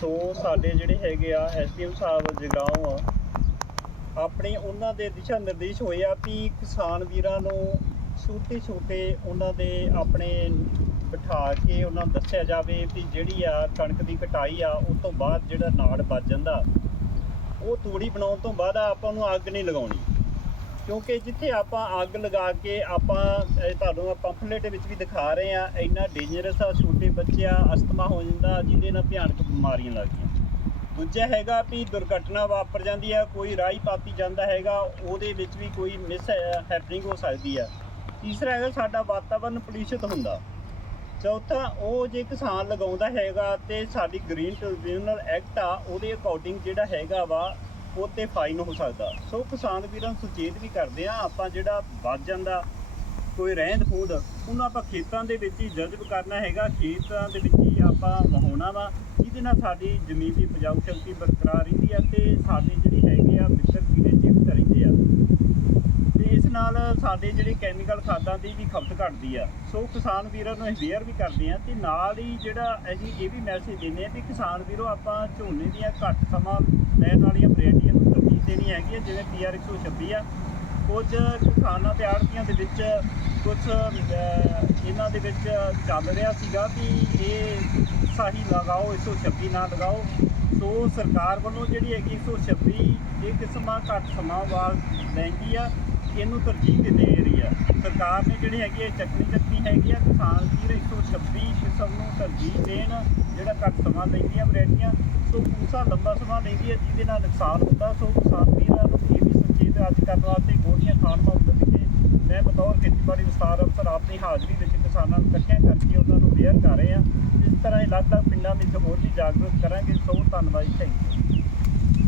ਸੋ ਸਾਡੇ ਜਿਹੜੇ ਹੈਗੇ ਆ ਐਸਡੀਐਮ ਸਾਹਿਬ ਜਗਰਾਉਂ ਆਪਣੇ ਉਹਨਾਂ ਦੇ ਦਿਸ਼ਾ ਨਿਰਦੇਸ਼ ਹੋਏ ਆ ਵੀ ਕਿਸਾਨ ਵੀਰਾਂ ਨੂੰ ਛੋਟੇ ਛੋਟੇ ਉਹਨਾਂ ਦੇ ਆਪਣੇ ਬਿਠਾ ਕੇ ਉਹਨਾਂ ਨੂੰ ਦੱਸਿਆ ਜਾਵੇ ਵੀ ਜਿਹੜੀ ਆ ਕਣਕ ਦੀ ਕਟਾਈ ਆ ਉਸ ਤੋਂ ਬਾਅਦ ਜਿਹੜਾ ਨਾੜ ਵੱਜ ਜਾਂਦਾ, ਉਹ ਤੂੜੀ ਬਣਾਉਣ ਤੋਂ ਬਾਅਦ ਆਪਾਂ ਨੂੰ ਅੱਗ ਨਹੀਂ ਲਗਾਉਣੀ। ਕਿਉਂਕਿ ਜਿੱਥੇ ਆਪਾਂ ਅੱਗ ਲਗਾ ਕੇ ਆਪਾਂ, ਇਹ ਤੁਹਾਨੂੰ ਪੰਫਲੇਟ ਵਿੱਚ ਵੀ ਦਿਖਾ ਰਹੇ ਆ ਇੰਨਾ ਡੇਂਜਰਸ ਆ, ਛੋਟੇ ਬੱਚੇ ਆ, ਅਸਥਮਾ ਹੋ ਜਾਂਦਾ, ਜਿਹਦੇ ਨਾਲ ਭਿਆਨਕ ਬਿਮਾਰੀਆਂ ਲੱਗਦੀਆਂ। ਦੂਜਾ ਹੈਗਾ ਵੀ ਦੁਰਘਟਨਾ ਵਾਪਰ ਜਾਂਦੀ ਆ, ਕੋਈ ਰਾਹੀ ਪਾਤੀ ਜਾਂਦਾ ਹੈਗਾ, ਉਹਦੇ ਵਿੱਚ ਵੀ ਕੋਈ ਮਿਸ ਹੈਪਨਿੰਗ ਹੋ ਸਕਦੀ ਆ। ਤੀਸਰਾ ਹੈਗਾ ਸਾਡਾ ਵਾਤਾਵਰਨ ਪੋਲਿਊਸ਼ਿਤ ਹੁੰਦਾ। ਚੌਥਾ, ਉਹ ਜੇ ਕਿਸਾਨ ਲਗਾਉਂਦਾ ਹੈਗਾ ਤੇ ਸਾਡੀ ਗ੍ਰੀਨ ਟ੍ਰਿਬਿਊਨਲ ਐਕਟ ਆ, ਉਹਦੇ ਅਕੋਰਡਿੰਗ ਜਿਹੜਾ ਹੈਗਾ ਵਾ ਉਹ ਤੇ ਫਾਈਨ ਹੋ ਸਕਦਾ। ਸੋ ਕਿਸਾਨ ਵੀਰਾਂ ਨੂੰ ਸੁਚੇਤ ਵੀ ਕਰਦੇ ਆ ਆਪਾਂ ਜਿਹੜਾ ਵੱਜ ਜਾਂਦਾ ਕੋਈ ਰਹਿੰਦ ਖੂੰਦ ਉਹਨੂੰ ਆਪਾਂ ਖੇਤਾਂ ਦੇ ਵਿੱਚ ਹੀ ਜਜ਼ਬ ਕਰਨਾ ਹੈਗਾ, ਖੇਤਾਂ ਦੇ ਵਿੱਚ ਹੀ ਆਪਾਂ ਵਹਾਉਣਾ ਵਾ। ਜਿਹਦੇ ਨਾਲ ਸਾਡੀ ਜ਼ਮੀਨ ਦੀ ਉਪਜਾਊ ਸ਼ਕਤੀ ਬਰਕਰਾਰ ਰਹਿੰਦੀ ਆ ਤੇ ਸਾਡੇ ਜਿਹੜੀ ਹੈਗੇ ਆ ਮਿੱਤਰ ਕੀੜੇ ਜੀਵਤ ਰਹੀ ਸਾਡੇ ਜਿਹੜੇ ਕੈਮੀਕਲ ਖਾਦਾਂ ਦੀ ਵੀ ਖਪਤ ਘਟਦੀ ਆ। ਸੋ ਕਿਸਾਨ ਵੀਰਾਂ ਨੂੰ ਅਵੇਅਰ ਵੀ ਕਰਦੇ ਆ ਤੇ ਨਾਲ ਹੀ ਜਿਹੜਾ ਅਸੀਂ ਇਹ ਵੀ ਮੈਸੇਜ ਦਿੰਦੇ ਆ ਕਿ ਕਿਸਾਨ ਵੀਰੋ, ਆਪਾਂ ਝੋਨੇ ਦੀਆਂ ਘੱਟ ਸਮਾਂ ਲੈਣ ਵਾਲੀਆਂ ਵੈਰਾਈਟੀਆਂ ਨੂੰ ਤਰਜੀਹ ਦੇਣੀ ਹੈਗੀ ਆ, ਜਿਵੇਂ ਪੀਆਰ 126 ਆ। ਕੁਝ ਕਿਸਾਨਾਂ ਤੇ ਆੜਤੀਆਂ ਦੇ ਵਿੱਚ ਕੁਝ ਇਹਨਾਂ ਦੇ ਵਿੱਚ ਚੱਲ ਰਿਹਾ ਸੀਗਾ ਕਿ ਇਹ ਸਾਹੀ ਲਗਾਓ 126 ਨਾ ਲਗਾਓ। ਸੋ ਸਰਕਾਰ ਵੱਲੋਂ ਜਿਹੜੀ ਹੈਗੀ 126 ਇਹ ਕਿਸਮਾਂ ਘੱਟ ਸਮਾਂ ਬਾਅਦ ਲੈਂਦੀ ਆ। ਇਹਨੂੰ ਤਰਜੀਹ ਦੇ ਦੇ ਰਹੀ ਆ। ਸਰਕਾਰ ਨੇ ਜਿਹੜੀ ਹੈਗੀ ਇਹ ਚੱਕਣੀ ਚੱਕਣੀ ਹੈਗੀ ਆ, ਕਿਸਾਨ ਵੀਰ 126 ਕਿਸਮ ਨੂੰ ਤਰਜੀਹ ਦੇਣ ਜਿਹੜਾ ਘੱਟ ਸਮਾਂ ਲੈਂਦੀਆਂ ਵੈਰਾਈਟੀਆਂ ਸੋ ਪੂਸਾ ਲੰਬਾ ਸਮਾਂ ਲੈਂਦੀ ਹੈ ਜਿਹਦੇ ਨਾਲ ਨੁਕਸਾਨ ਹੁੰਦਾ, ਸੋ ਕਿਸਾਨ ਵੀਰਾਂ ਨੂੰ ਇਹ ਵੀ ਸੁਚੇਤ ਅੱਜ ਕਰਨ ਵਾਸਤੇ ਗੋਲੀਆਂ ਖਾਣ ਮਾਉਂਦੇ ਵਿਖੇ ਮੈਂ ਬਤੌਰ ਖੇਤੀਬਾੜੀ ਵਿਸਤਾਰ ਅਫਸਰ, ਆਪਣੀ ਹਾਜ਼ਰੀ ਵਿੱਚ ਕਿਸਾਨਾਂ ਨੂੰ ਇਕੱਠਿਆਂ ਕਰਕੇ ਉਹਨਾਂ ਨੂੰ ਅਵੇਅਰ ਕਰ ਰਹੇ ਹਾਂ ਇਸ ਤਰ੍ਹਾਂ ਹੀ ਅਲੱਗ-ਅਲੱਗ ਪਿੰਡਾਂ ਵਿੱਚ ਹੋਰ ਵੀ ਜਾਗਰੂਕ ਕਰਾਂਗੇ, ਸੋ ਧੰਨਵਾਦ ਜੀ, ਥੈਂਕ ਯੂ।